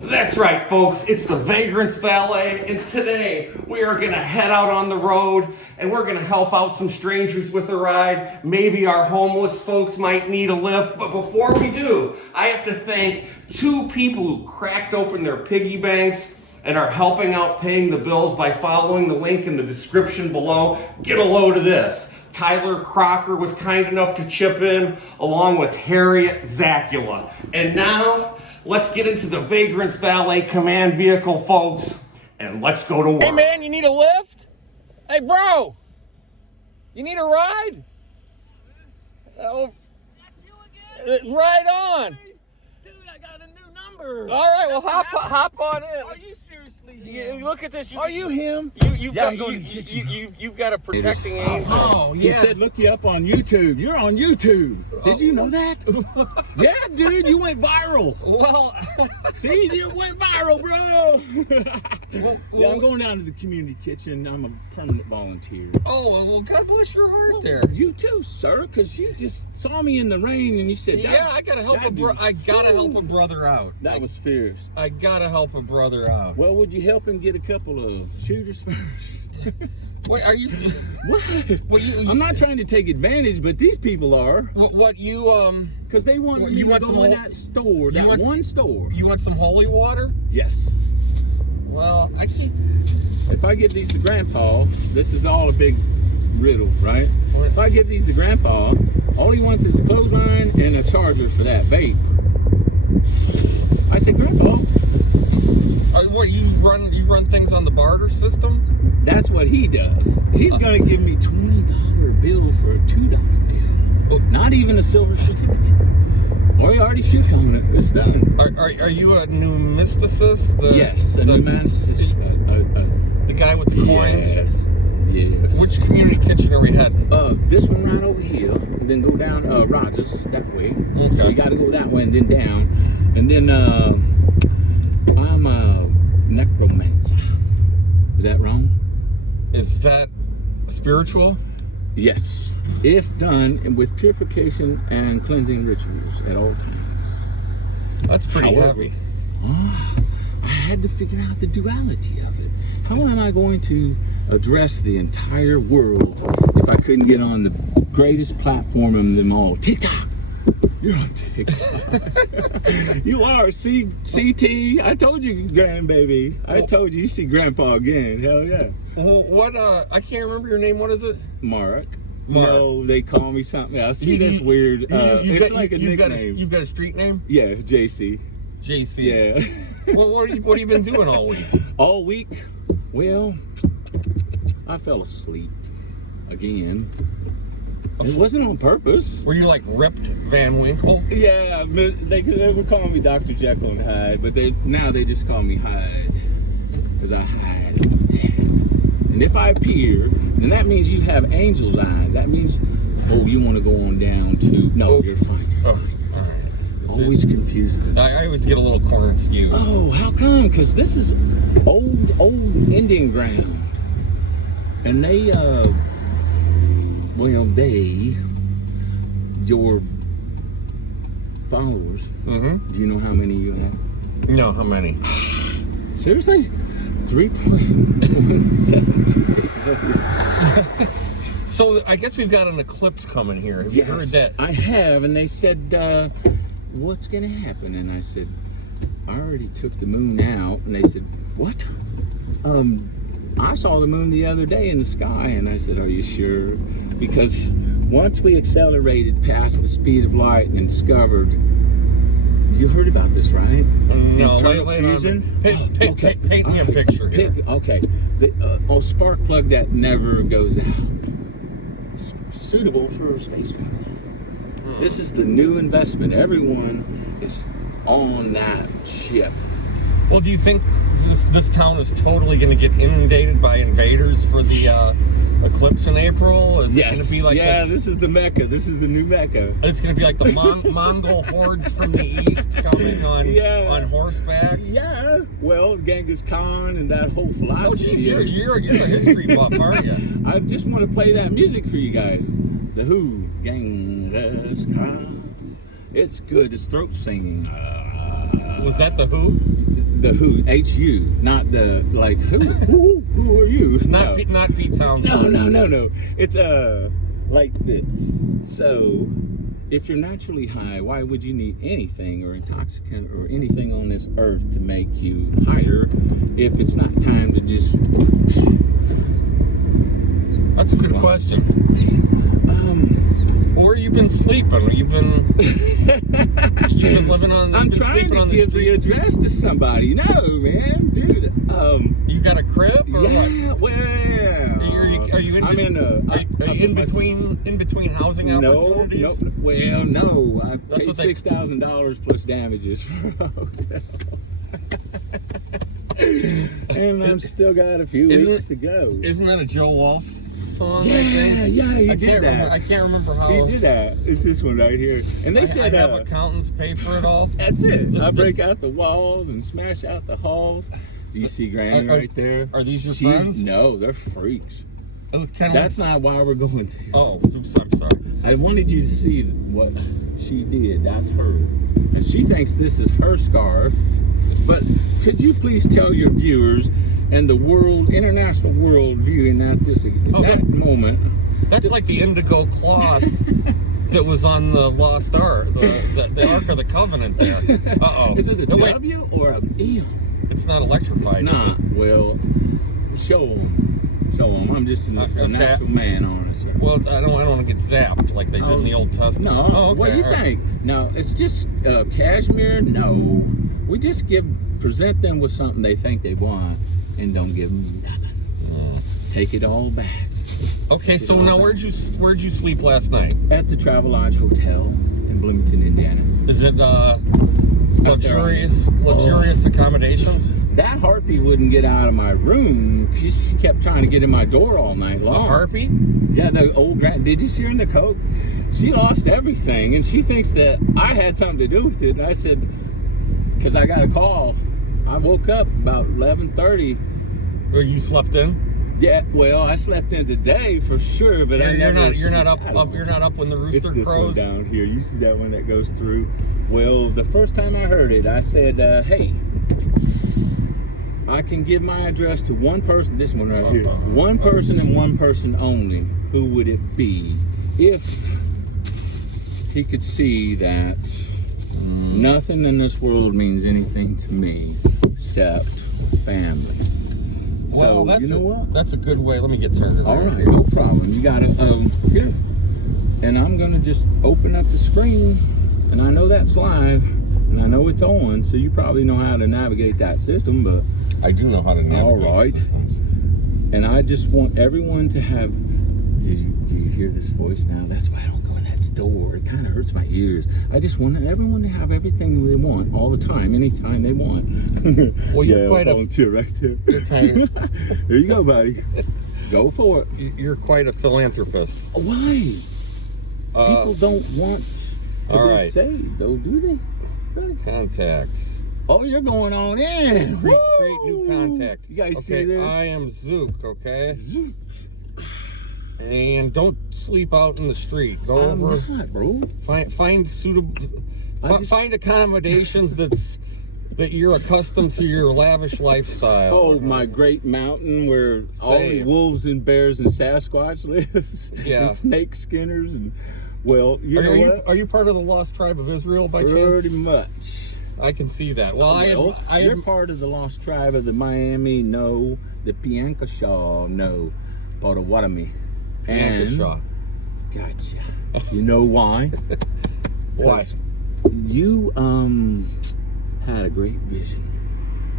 That's right, folks. It's the Vagrant's Valet, and today we are going to head out on the road and we're going to help out some strangers with a ride. Maybe our homeless folks might need a lift, but before we do, I have to thank two people who cracked open their piggy banks and are helping out paying the bills by following the link in the description below. Get a load of this. Tyler Crocker was kind enough to chip in, along with Harriet Zacula. And now, let's get into the Vagrant's Valet command vehicle, folks, and let's go to work. Hey man, you need a lift? Hey bro, you need a ride? Oh, That's you again? right on. Dude, I got a new number. All right, well hop on in. Are you seriously You, him? look at this. Are you him? You've Yeah, got, I'm going to get you. You've got a protecting angel. Oh, He yeah. said, look you up on YouTube. You're on YouTube. Did you know that? Yeah, dude, you went viral. Well, See, you went viral, bro. Yeah, I'm going down to the community kitchen. I'm a permanent volunteer. oh well, God bless your heart there. You too, sir, because you just saw me in the rain and you said, Yeah, I gotta help I gotta help a brother out. That was fierce. I gotta help a brother out. Well, would you help him get a couple of shooters first? Wait, are you? What? Well, I'm not trying to take advantage, but these people are. What you Because they want What, you you to want go some in hol- that store, you that want- one store. you want some holy water? Yes. Well, I can't. If I give these to Grandpa, this is all a big riddle, right? What? If I give these to Grandpa, all he wants is a clothesline and a charger for that vape. I said, Grandpa, What you run things on the barter system? that's what he does. He's gonna give me $20 bill for a $2 bill. Not even a silver certificate. Or he already shook on it. It's done. Are you a numisticist? Yes, a The guy with the coins? Yes. Yes. Which community kitchen are we heading? This one right over here, and then go down Rogers that way. Okay. So you got to go that way and then down, and then I'm a necromancer. Is that wrong? Is that spiritual? Yes, if done with purification and cleansing rituals at all times. That's pretty However, heavy. I had to figure out the duality of it. How am I going to address the entire world if I couldn't get on the greatest platform of them all? TikTok. You're on TikTok. You are. CT. I told you, grandbaby. I told you. You see Grandpa again. Hell yeah. Well, what? I can't remember your name. What is it? Mark. Mark. No, they call me something else. See, that's weird. It's like a nickname. You've got a street name? Yeah, JC. JC. Yeah. Well, what have you been doing all week? All week? Well, I fell asleep again. It wasn't on purpose. Were you like ripped Van Winkle? Yeah, they would call me Dr. Jekyll and Hyde, but now they just call me Hyde, because I hide. And if I appear, then that means you have angel's eyes. That means, oh, you want to go on down to, no, you're fine. Oh, all right. Always confused. I always get a little confused. Oh, how come? Because this is old Indian ground. And they, your followers, Mm-hmm. do you know how many you have? No, how many? Seriously? 3.172. So I guess we've got an eclipse coming here. Have you heard that? I have, and they said, what's gonna happen? And I said, I already took the moon out. And they said, what? I saw the moon the other day in the sky. And I said, are you sure? Because once we accelerated past the speed of light and discovered, you heard about this, right? No, Internal lay it on fusion? me. Paint me a picture here. Okay. Spark plug that never goes out. It's suitable for space travel. This is the new investment. Everyone is on that ship. Well, do you think this town is totally going to get inundated by invaders for the eclipse in April? Is it going to be like this is the Mecca. This is the new Mecca. It's going to be like the Mongol hordes from the east coming on horseback? Yeah. Well, Genghis Khan and that whole philosophy. Oh, geez, you're a history buff, aren't you? I just want to play that music for you guys. The Who, Genghis Khan. It's good. It's throat singing. Was that the Who? The who, H-U, not the, like, who are you? Not Pete Townsend. No. It's, like this. So, if you're naturally high, why would you need anything or intoxicant or anything on this earth to make you higher if it's not time to just... That's a good question. Or you've been sleeping, or you've been living on. I'm trying to give the address to somebody. No, man, dude. You got a crib? Or yeah. what? Well, are you in? I'm in a. Are you in between housing opportunities? No. Well, no. I That's paid $6,000 plus damages for a hotel. And I've still got a few weeks to go. Isn't that a Joe Walsh song? Yeah, he did that. I can't remember how. He did that. It's this one right here. And they said I have accountants pay for it all. That's it. I break out the walls and smash out the halls. Do you see Granny right there? Are these your friends? No, they're freaks. That's That's not why we're going there. Oh, oops, I'm sorry. I wanted you to see what she did. That's her. And she thinks this is her scarf. But could you please tell your viewers and the world, international world viewing at this exact moment. That's like the indigo cloth that was on the Lost Ark, the Ark of the Covenant there. Uh-oh. Is it a W or an E? It's not electrified, It's not. is it? Well, show them. Show them. I'm just a natural man on it, sir. Well, I don't want to get zapped like they did in the Old Testament. No. Oh, okay. What do you think? No, it's just cashmere. No. We just present them with something they think they want and don't give them nothing. Take it all back. Okay, so now where'd you sleep last night? At the Travel Lodge Hotel in Bloomington, Indiana. Is it luxurious accommodations? That harpy wouldn't get out of my room. She kept trying to get in my door all night long. A harpy? Yeah, the old did you see her in the coat? She lost everything, and she thinks that I had something to do with it. And I said, because I got a call. I woke up about 11:30. Or you slept in? Yeah, well, I slept in today for sure, but you're not up when the rooster crows. It's this crows. one down here. You see that one that goes through? Well, the first time I heard it, I said, "Hey, I can give my address to one person." This one right here. One person and one person only. Who would it be? If he could see that nothing in this world means anything to me except family. Well, so, you know what? That's a good way. Let me get turned. All right, no problem. You got to, here. And I'm going to just open up the screen. And I know that's live. And I know it's on. So you probably know how to navigate that system. But I do know how to navigate all right. systems. And I just want everyone to have... Do you hear this voice now? That's why I don't go in that store. It kind of hurts my ears. I just want everyone to have everything they want all the time, anytime they want. Well, you're quite a volunteer right there. There you go, buddy. Go for it. You're quite a philanthropist. Why? People don't want to be saved, though, do they? Contacts. Oh, you're going on in. Create new contact. You guys see this? I am Zook, okay? Zook. And don't sleep out in the street. Go over. Not, bro. Find suitable. Find accommodations that you're accustomed to your lavish lifestyle. Oh, my great mountain where only wolves and bears and Sasquatch lives. Yeah. And snake skinners and well, you know what? Are you part of the lost tribe of Israel by chance? Pretty much. I can see that. Well, you're part of the lost tribe of the Miami, no. The Piankashaw, no. Potawatomi. And gotcha. You know why? Why? You had a great vision.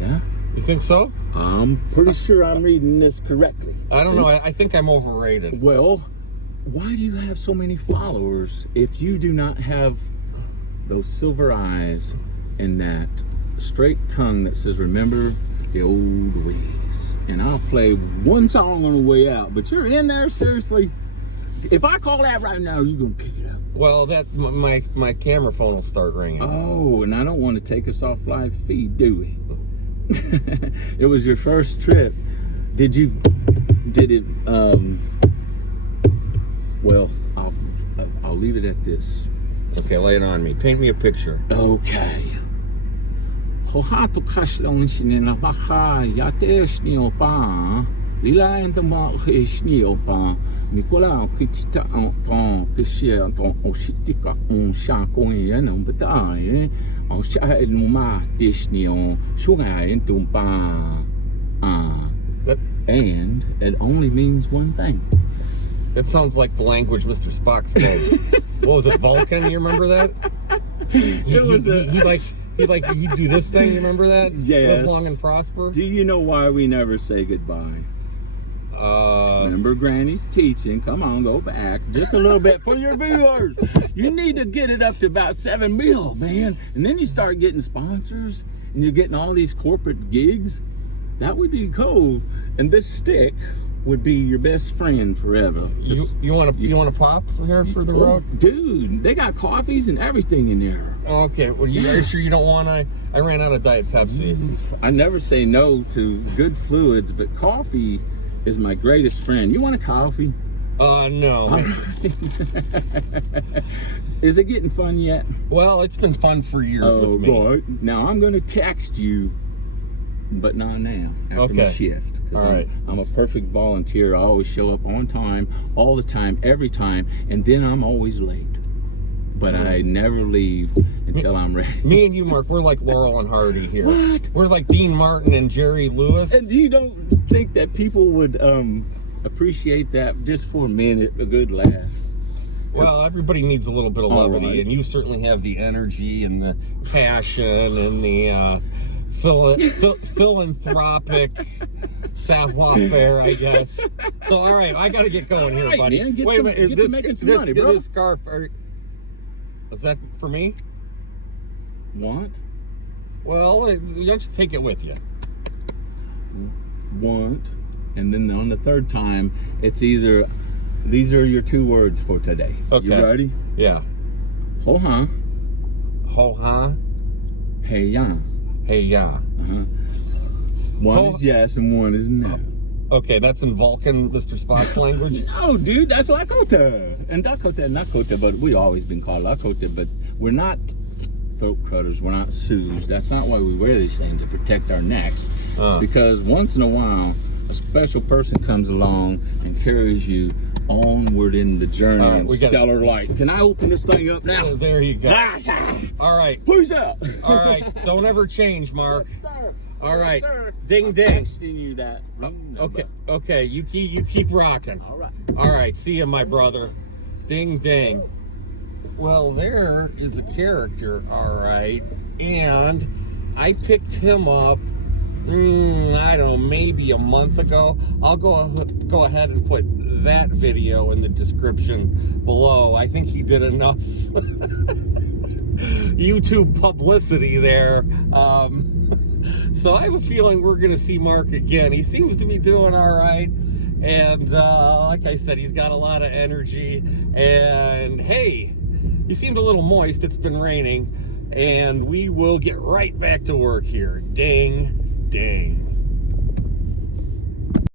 Yeah? You think so? I'm pretty sure I'm reading this correctly. I don't know. I think I'm overrated. Well, why do you have so many followers if you do not have those silver eyes and that straight tongue that says, remember the old ways? And I'll play one song on the way out, but you're in there, seriously? If I call that right now, you're going to pick it up. Well, my camera phone will start ringing. Oh, and I don't want to take us off live feed, do we? It was your first trip. Did it, well, I'll leave it at this. Okay, lay it on me. Paint me a picture. Okay. Hohato Kashlon Shinina Baha Yatesh Niopa, Lila and the Mahish Niopa, Nicola Kitita ton Pisher ton Oshitika on Shakoyan on Bataille, or Shah Numa Dishnio, Sugar into Pa. And it only means one thing. That sounds like the language Mr. Spock spoke. What was it, Vulcan? You remember that? It was he'd do this thing. You remember that? Yes. Live long and prosper. Do you know why we never say goodbye? Remember Granny's teaching. Come on, go back just a little bit for your viewers. You need to get it up to about 7 mil, man. And then you start getting sponsors and you're getting all these corporate gigs. That would be cool. And this stick would be your best friend forever. You want to pop here for the road? Dude, they got coffees and everything in there. Okay, well, are you sure you don't want to? I ran out of Diet Pepsi. I never say no to good fluids, but coffee is my greatest friend. You want a coffee? No. Is it getting fun yet? Well, it's been fun for years with me. Boy. Now I'm going to text you, but not now, after my shift. All right. I'm a perfect volunteer. I always show up on time, all the time, every time, and then I'm always late. But I never leave until I'm ready. Me and you, Mark, we're like Laurel and Hardy here. What? We're like Dean Martin and Jerry Lewis. And you don't think that people would appreciate that just for a minute, a good laugh? Well, everybody needs a little bit of levity, right. and you certainly have the energy and the passion and the philanthropic savoir-faire, I guess. So, all right, I got to get going here, buddy. Man, Wait a minute, get to making some money, bro. This scarf, is that for me? Want? Well, why don't you take it with you? Want. And then on the third time, it's either, these are your 2 words for today. Okay. You ready? Yeah. Ho-ha. Ho-ha. Hey, ya. Hey, yeah. One is yes and one is no. Okay, that's in Vulcan, Mr. Spock's language? Oh, dude, that's Lakota. And Dakota and Nakota, but we always been called Lakota, but we're not throat cutters, we're not Sioux. That's not why we wear these things, to protect our necks. It's because once in a while, a special person comes along and carries you onward in the journey in stellar light. Can I open this thing up now? Oh, there you go. All right. Who's up? All right. Don't ever change, Mark. Yes, sir. All right. Yes, sir. Ding, ding. Texting you that. Okay. Okay. You keep rocking. All right. All right. See you, my brother. Ding, ding. Well, there is a character. All right. And I picked him up, I don't know, maybe a month ago. I'll go ahead and put that video in the description below. I think he did enough YouTube publicity there. So I have a feeling we're going to see Mark again. He seems to be doing all right. And like I said, he's got a lot of energy. And hey, he seemed a little moist. It's been raining. And we will get right back to work here. Ding, ding.